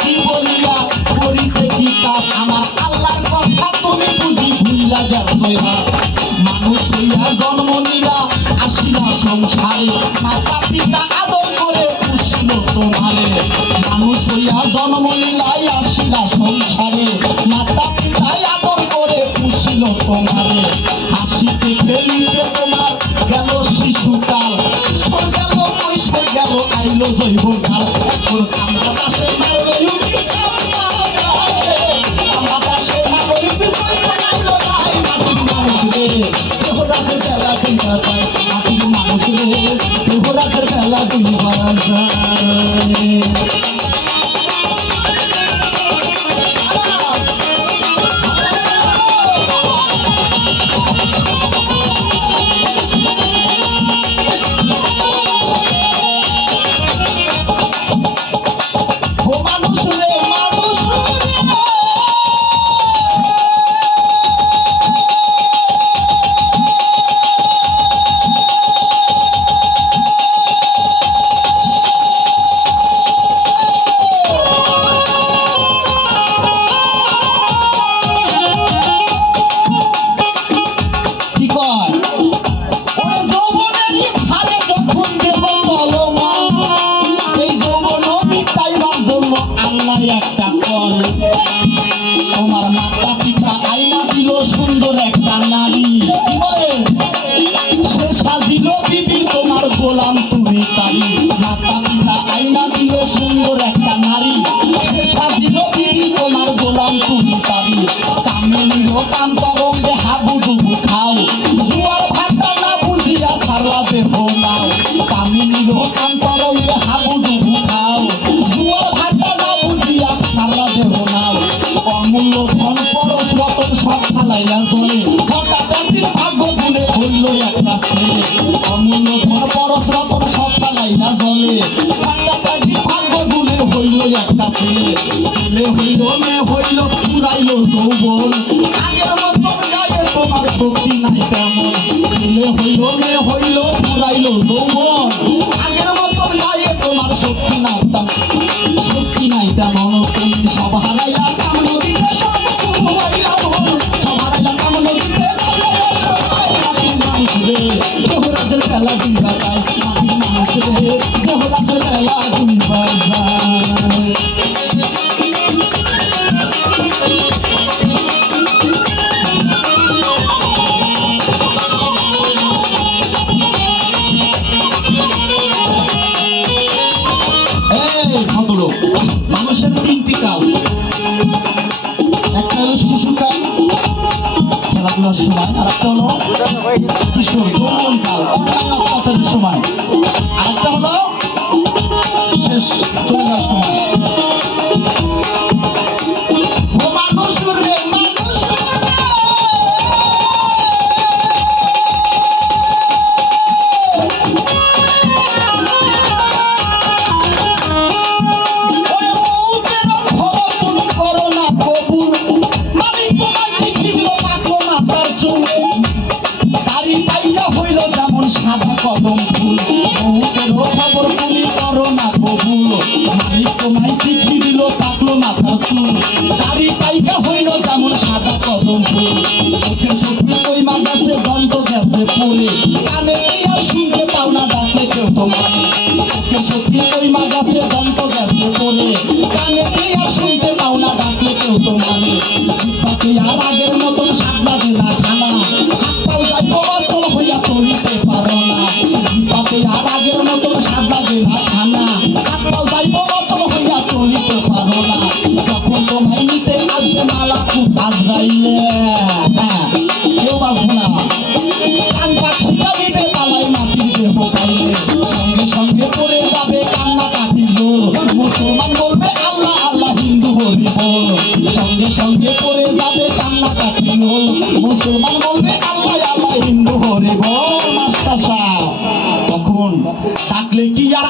কি বলিয়া করিতে কি কাজ আমার আল্লাহর কথা তুমি বুঝি ভুলিয়া গেছো মানুষ হইয়া জন্ম নিলা আসিলা সংসারে মাতা পিতা আদর করে পুষিল তোমারে। মানুষ হইয়া জন্ম নিলাই আসিলা সংসারে মাতা পিতাই আদর করে পুষিল তোমারে। হাসিতে খেলিতে তোমার গেল শিশুকাল, কিশোর গেল কৈশোর গেল, আইলো জৈব ছাড়লা দেহ নাও অমূল্য ধন, পরশ, রতন, সব ফালাইয়া চলে হঠাৎ একদিন ভাগ্য গুণে হইল একটা ছেলে অমূল্য ধন, পরশ, রতন, সব ফালাইয়া জলে। হঠাৎ একদিন ভাগ্য গুণে হইল একটা ছেলে ছেলে হইল, মেয়ে হইল, পুরাইল যৌবন। আগের মতো গায়ে তোমার শক্তি নাই তেমন। ছেলে হইল, মেয়ে হইল, পুরাইল যৌবন। আগের মতো গায়ে তোমার শক্তি না তেমন। শক্তি নাই তেমন। তুমি সব হারাইয়া মানুষের তিনটি কাল। একটা হলো শিশুকাল, খেলাধুলার সময়, আর একটা হলো কিশোর যৌবন কাল অন্যায় অত্যাচারের সময়। আর একটা হলো শেষ চলে সময়। গেছে পড়ে কানে কি আর শুনতে পাও না ডাকলে কেউ তোমার চোখে সত্যি, ওই মাগাছে দন্ত গেছে পরে। কানে শুনতে পাও না ডাকলে কেউ তোমার আর মুসলমান বলবে আল্লাহ আল্লাহ হিন্দু হরে বল মাস্টার তখন থাকলে কি আর